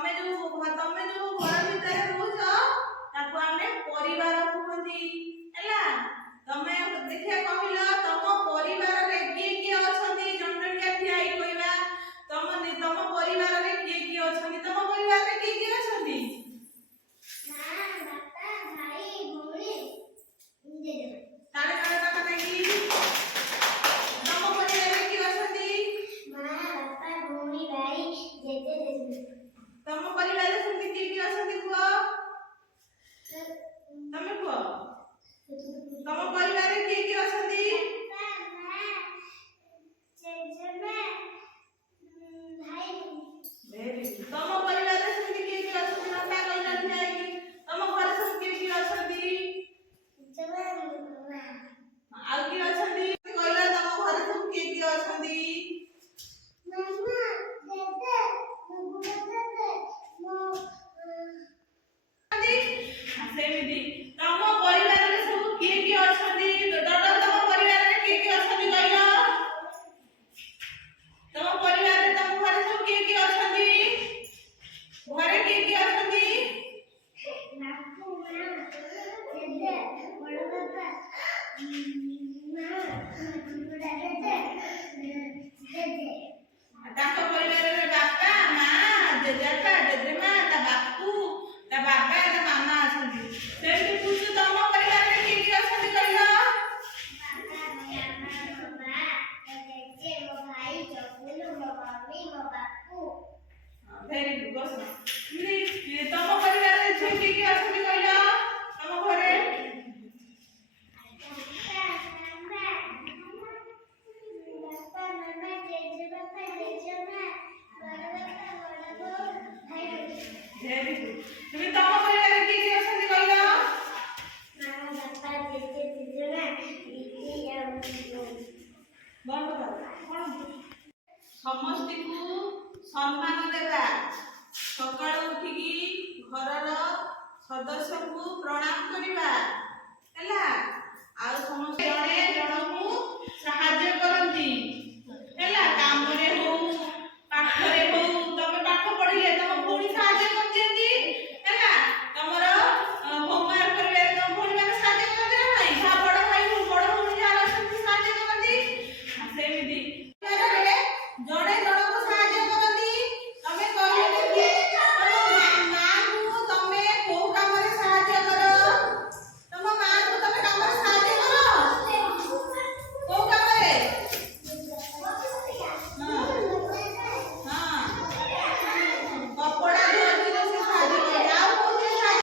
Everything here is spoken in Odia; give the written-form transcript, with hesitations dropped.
ତମେ ଯୋଉ ଘର ଭିତରେ ରହୁଛ ତାକୁ ଆମେ ପରିବାର କୁହନ୍ତି ହେଲା। ତମେ ଦେଖିଆ କହିଲ ତମ ପରିବାରରେ କିଏ କିଏ ଅଛନ୍ତି? ଜଣଜଣିଆ ଠିଆ ହେଇ କହିବା ତମ ପରିବାରରେ କିଏ କିଏ ଅଛନ୍ତି? ତମ ପରିବାରରେ କିଏ କିଏ ଅଛନ୍ତି? ମା, ବାପା, ଭାଇ, ଭଉଣୀ, ଜେଜେମା। ତାଳେ ତାଳେ ତାଳେ ନେଇକି ତମ ପରିବାରରେ କିଏ ଅଛନ୍ତି? ମା, ବାପା, ଭଉଣୀ, ଭାଇ, ଜେଜେ, ଜେଜେମା। ତମ ପରିବାରରେ ସେମିତି କିଏ କିଏ ଅଛନ୍ତି କୁହ? ତମେ କୁହ ତମ ପରିବାରରେ କିଏ କିଏ ଅଛନ୍ତି? ତମ ପରିବାରରେ ସେମିତି କିଏ କିଏ ଅଛନ୍ତି? ବାପା କହିଲ ଠିଆ ହେଇକି ତମ ଘରେ ସବୁ କିଏ କିଏ ଅଛନ୍ତି? ଆଉ କିଏ ଅଛନ୍ତି କହିଲ? ତମ ଘରେ ସବୁ କିଏ କିଏ ଅଛନ୍ତି? ସେମିତି ତମ ପରିବାରରେ ସବୁ କିଏ କିଏ ଅଛନ୍ତି? ତମ ପରିବାରରେ କିଏ କିଏ ଅଛନ୍ତି କହିଲ? ତମ ପରିବାରରେ ତମ ଘରେ ସବୁ କିଏ କିଏ ଅଛନ୍ତି? ଘରେ କିଏ କିଏ ଅଛନ୍ତି? ତାଙ୍କ ପରିବାରରେ ବାପା, ମା, ଜେଜେବାପା, ଜେଜେମା, ତା ବାପୁ, ତା ବାବା, ତା ମାମା ଅଛନ୍ତି। ସେମିତି ପୁଛୁ ତମ ପରିବାରରେ କିଏ କିଏ ଅଛନ୍ତି କହିଲ? ଭେରି ଗୁଡ୍ ବସ। ତମ ପରିବାରରେ ଝିଅ କିଏ କିଏ ଅଛନ୍ତି କହିଲ? ତମ ଘରେ ଭେରି ଗୁଡ୍। ତୁମେ ତମ ପରିବାରରେ କିଏ କିଏ ଅଛନ୍ତି କହିଲ? ସମସ୍ତଙ୍କୁ ସମ୍ମାନ ଦେବା। ସକାଳୁ ଉଠିକି ଘରର ସଦସ୍ୟଙ୍କୁ ପ୍ରଣାମ କରିବା।